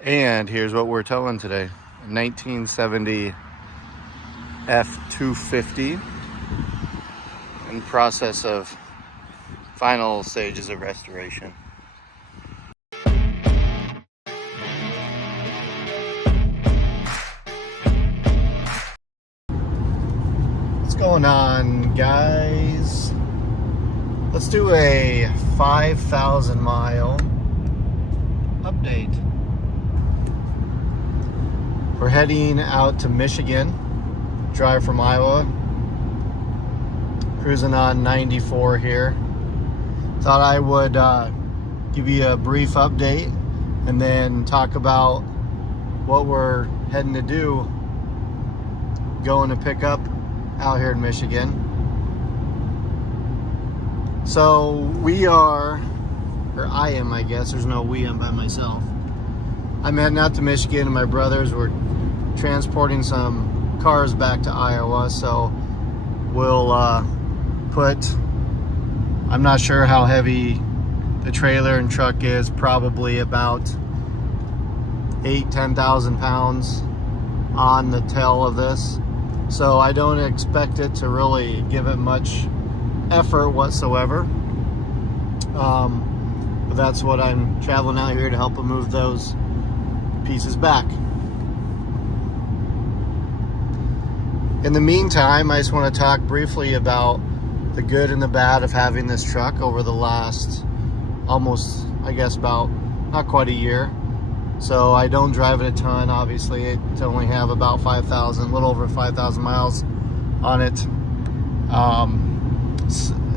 And here's what we're towing today. 1970 F250 in process of final stages of restoration. What's going on, guys? Let's do a 5,000 mile update. We're heading out to Michigan, drive from Iowa, cruising on 94 here. Thought I would give you a brief update and then talk about what we're heading to do going to pick up out here in Michigan. So we are, or I am, I guess, there's no we, I'm by myself. I'm heading out to Michigan and my brothers were transporting some cars back to Iowa, so we'll put, I'm not sure how heavy the trailer and truck is, probably about 10,000 pounds on the tail of this. So I don't expect it to really give it much effort whatsoever. But that's what I'm traveling out here to help them move those pieces back. In the meantime, I just want to talk briefly about the good and the bad of having this truck over the last almost, I guess, about not quite a year. So I don't drive it a ton, obviously. It's only have about 5,000, a little over 5,000 miles on it.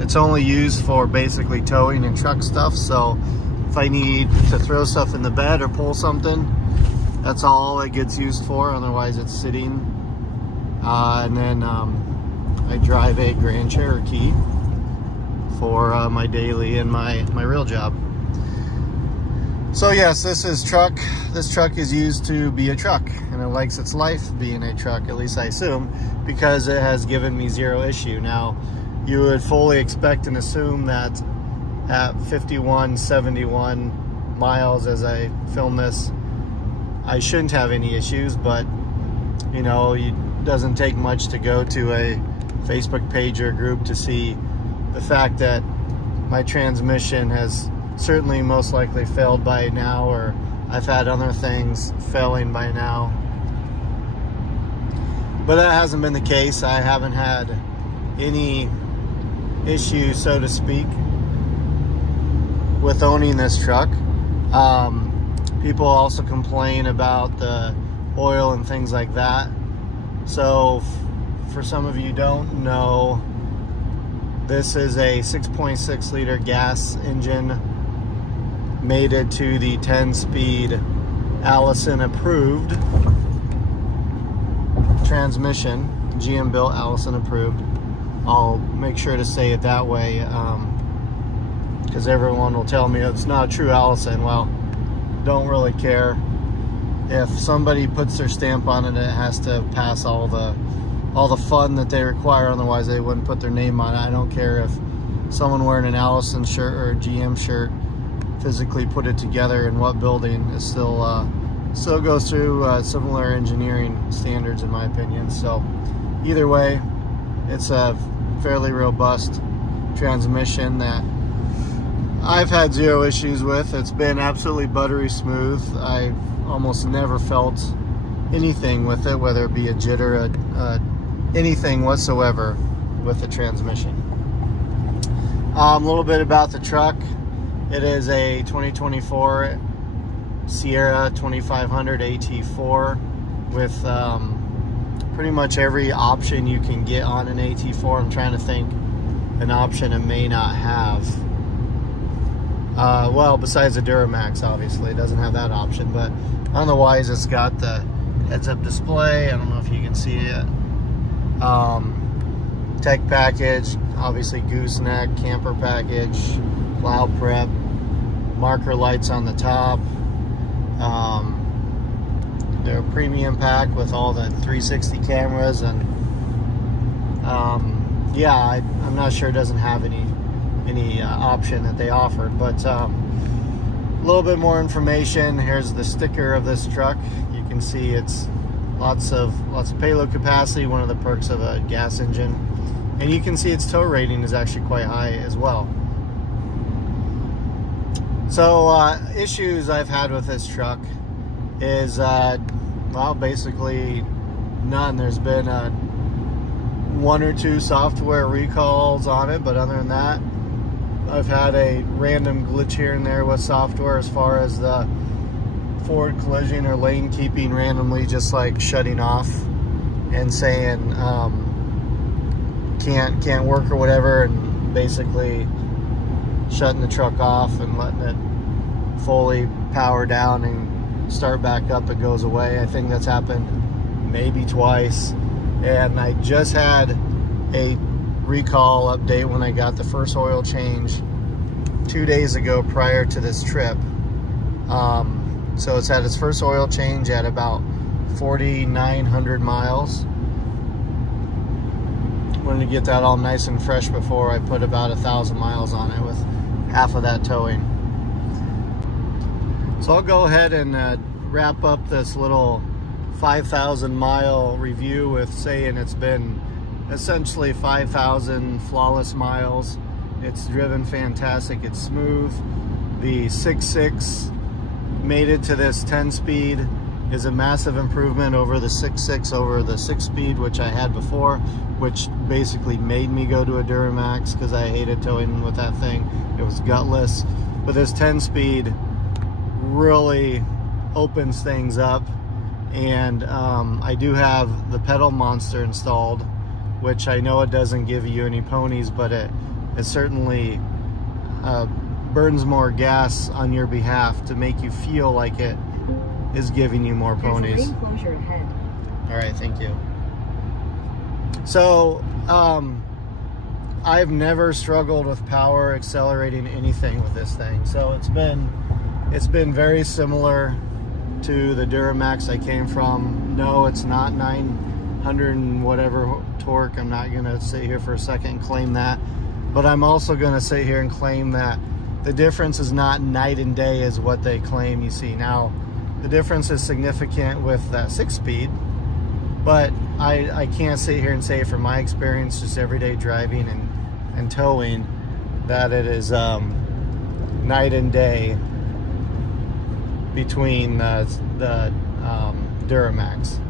It's only used for basically towing and truck stuff. So if I need to throw stuff in the bed or pull something, that's all it gets used for. Otherwise it's sitting. And then I drive a Grand Cherokee for my daily and my real job. So yes, this truck is used to be a truck, and it likes its life being a truck, at least I assume, because it has given me zero issue. Now, you would fully expect and assume that at 5171 miles as I film this, I shouldn't have any issues, but you know, it doesn't take much to go to a Facebook page or group to see the fact that my transmission has certainly most likely failed by now, or I've had other things failing by now. But that hasn't been the case. I haven't had any issue, so to speak, with owning this truck. People also complain about the oil and things like that. So for some of you who don't know, this is a 6.6 liter gas engine, mated to the 10-speed Allison approved transmission, GM built, Allison approved. I'll make sure to say it that way, because everyone will tell me it's not true Allison. Well, don't really care. If somebody puts their stamp on it, it has to pass all the fun that they require, otherwise they wouldn't put their name on it. I don't care if someone wearing an Allison shirt or a GM shirt physically put it together in what building. It still goes through similar engineering standards, in my opinion. So either way, it's a fairly robust transmission that I've had zero issues with. It's been absolutely buttery smooth. I've almost never felt anything with it, whether it be a jitter, anything whatsoever with the transmission. A little bit about the truck. It is a 2024 Sierra 2500 AT4 with pretty much every option you can get on an AT4. I'm trying to think an option it may not have. Well, besides the Duramax, obviously. It doesn't have that option, but otherwise it's got the heads-up display. I don't know if you can see it. Tech package, obviously gooseneck, camper package, cloud prep, marker lights on the top. They're a premium pack with all the 360 cameras, and yeah, I'm not sure it doesn't have any option that they offered, but a little bit more information. Here's the sticker of this truck. You can see it's lots of payload capacity, one of the perks of a gas engine. And you can see its tow rating is actually quite high as well. So issues I've had with this truck is, well, basically none. There's been one or two software recalls on it, but other than that, I've had a random glitch here and there with software as far as the forward collision or lane keeping randomly just like shutting off and saying can't work or whatever, and basically shutting the truck off and letting it fully power down and start back up. It goes away. I think that's happened maybe twice, and I just had a recall update when I got the first oil change 2 days ago prior to this trip. So it's had its first oil change at about 4,900 miles. Wanted to get that all nice and fresh before I put about 1,000 miles on it with half of that towing. So I'll go ahead and wrap up this little 5,000 mile review with saying it's been essentially 5,000 flawless miles. It's driven fantastic. It's smooth. The 6.6 made it to this 10-speed is a massive improvement over the 6.6 over the 6-speed, which I had before, which basically made me go to a Duramax because I hated towing with that thing. It was gutless. But this 10-speed really opens things up, and I do have the pedal monster installed, which I know it doesn't give you any ponies, but it certainly burns more gas on your behalf to make you feel like it is giving you more ponies. There's a lane closure ahead. All right, thank you. So I've never struggled with power accelerating anything with this thing. So it's been very similar to the Duramax I came from. No, it's not 900 and whatever torque. I'm not gonna sit here for a second and claim that, but I'm also gonna sit here and claim that the difference is not night and day as what they claim. You see, now the difference is significant with that 6-speed, but I can't sit here and say from my experience, just everyday driving and towing, that it is night and day between the Duramax.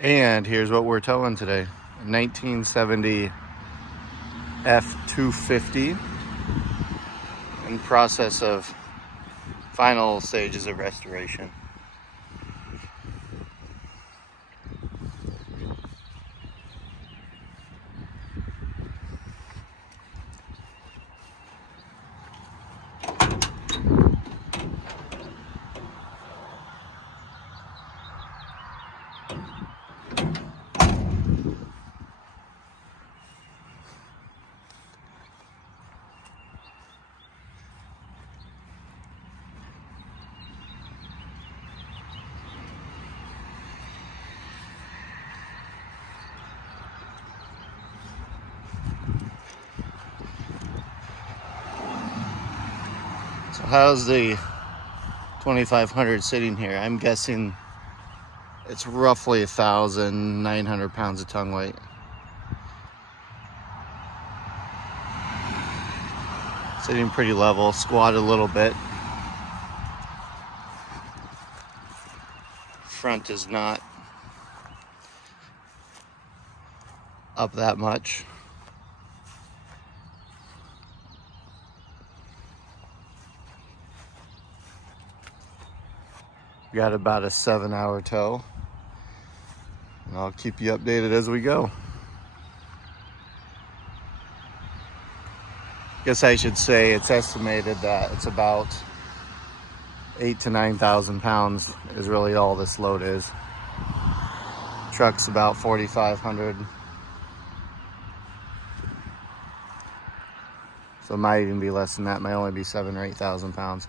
And here's what we're towing today. A 1970 F250 in process of final stages of restoration. So how's the 2500 sitting here? I'm guessing it's roughly 1,900 pounds of tongue weight. Sitting pretty level, squatted a little bit. Front is not up that much. Got about a 7-hour tow. And I'll keep you updated as we go. Guess I should say it's estimated that it's about 8,000 to 9,000 pounds is really all this load is. Truck's about 4,500. So it might even be less than that. It might only be 7,000 or 8,000 pounds.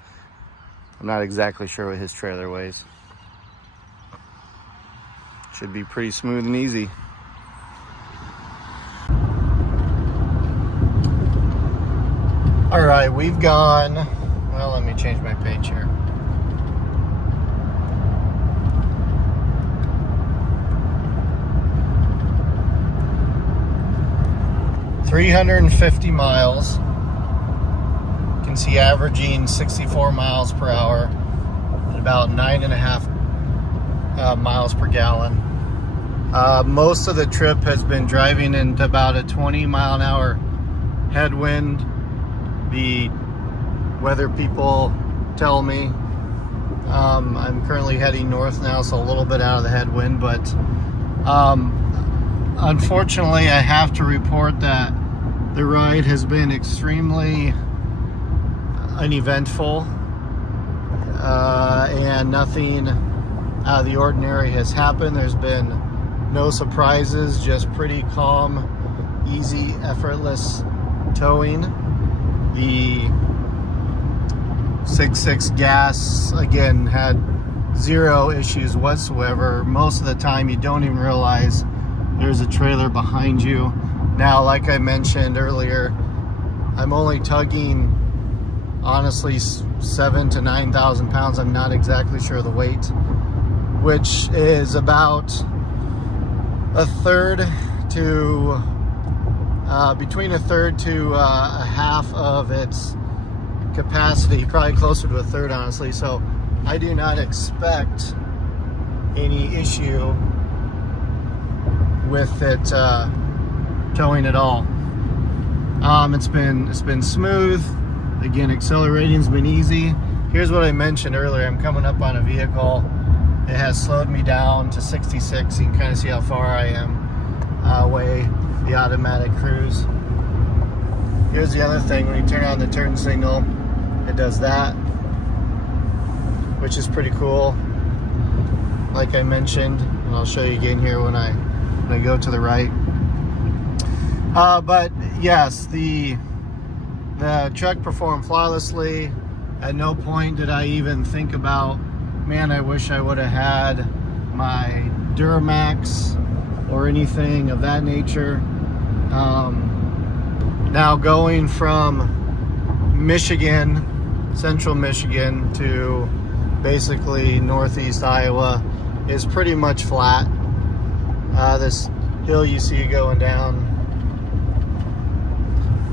I'm not exactly sure what his trailer weighs. Should be pretty smooth and easy. All right, we've gone, well, let me change my page here. $350 miles. You can see averaging 64 miles per hour at about 9.5 miles per gallon. Most of the trip has been driving into about a 20 mile an hour headwind. The weather people tell me I'm currently heading north now, so a little bit out of the headwind, but unfortunately I have to report that the ride has been extremely uneventful, and nothing out of the ordinary has happened. There's been no surprises, just pretty calm, easy, effortless towing. The 6.6 gas, again, had zero issues whatsoever. Most of the time you don't even realize there's a trailer behind you. Now, like I mentioned earlier, I'm only tugging, honestly, 7,000 to 9,000 pounds. I'm not exactly sure of the weight, which is about between a third to a half of its capacity, probably closer to a third, honestly. So I do not expect any issue with it towing at all. It's been smooth. Again, accelerating's been easy. Here's what I mentioned earlier. I'm coming up on a vehicle. It has slowed me down to 66. You can kind of see how far I am away the automatic cruise. Here's the other thing. When you turn on the turn signal, it does that, which is pretty cool. Like I mentioned, and I'll show you again here when I go to the right. But yes, the truck performed flawlessly. At no point did I even think about, man, I wish I would have had my Duramax or anything of that nature. Now going from Michigan, central Michigan, to basically northeast Iowa is pretty much flat. This hill you see going down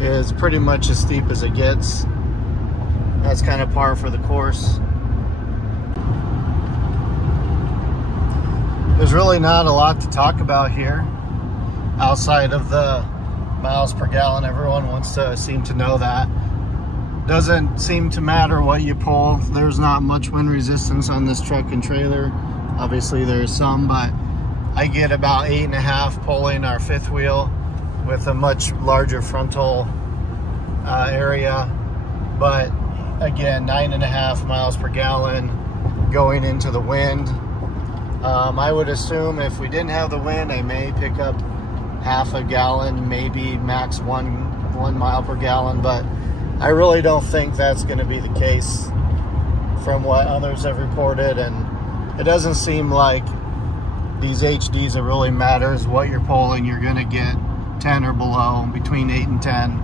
is pretty much as steep as it gets. That's kind of par for the course. There's really not a lot to talk about here outside of the miles per gallon. Everyone wants to seem to know that. Doesn't seem to matter what you pull. There's not much wind resistance on this truck and trailer. Obviously there's some, but I get about 8.5 pulling our fifth wheel with a much larger frontal area. But again, 9.5 miles per gallon going into the wind. I would assume if we didn't have the wind, I may pick up half a gallon, maybe max one mile per gallon, but I really don't think that's going to be the case from what others have reported. And it doesn't seem like these HDs, it really matters what you're pulling. You're going to get 10 or below, between 8 and 10,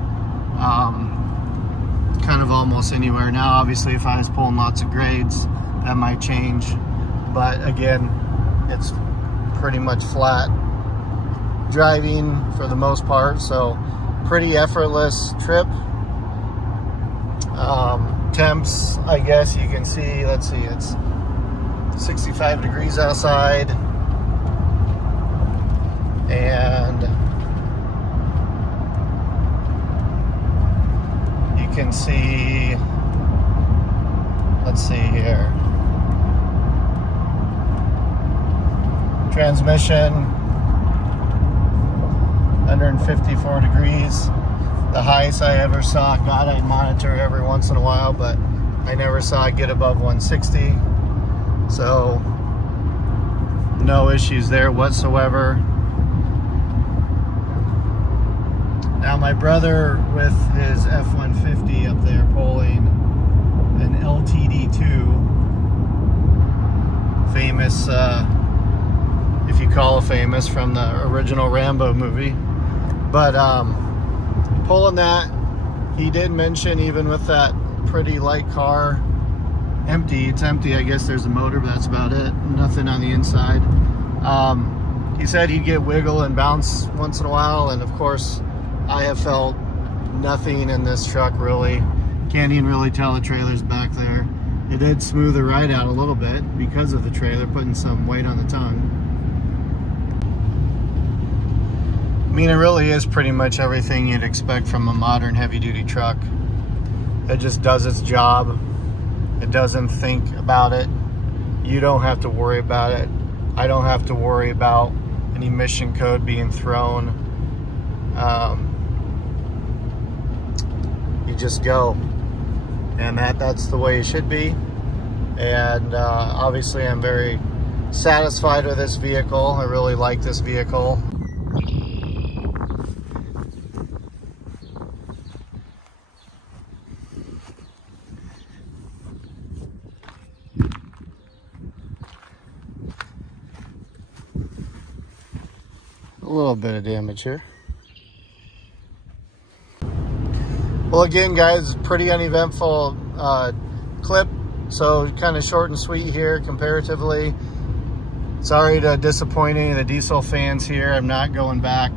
kind of almost anywhere. Now obviously if I was pulling lots of grades, that might change, but again, it's pretty much flat driving for the most part, so pretty effortless trip. Temps, I guess you can see, let's see, it's 65 degrees outside, and you can see, let's see here, transmission 154 degrees. The highest I ever saw, God, I monitor every once in a while, but I never saw it get above 160. So no issues there whatsoever. Now my brother with his F-150 up there pulling an LTD2, famous, if you call it famous, from the original Rambo movie. But pulling that, he did mention, even with that pretty light car, empty, it's empty, I guess there's a motor, but that's about it, nothing on the inside. He said he'd get wiggle and bounce once in a while, and of course I have felt nothing in this truck really. Can't even really tell the trailer's back there. It did smooth the ride out a little bit because of the trailer putting some weight on the tongue. I mean, it really is pretty much everything you'd expect from a modern heavy-duty truck. It just does its job. It doesn't think about it. You don't have to worry about it. I don't have to worry about an emission code being thrown. You just go, and that's the way it should be. And obviously I'm very satisfied with this vehicle. I really like this vehicle. A little bit of damage here. Well, again, guys, pretty uneventful clip, so kind of short and sweet here comparatively. Sorry to disappoint any of the diesel fans here. I'm not going back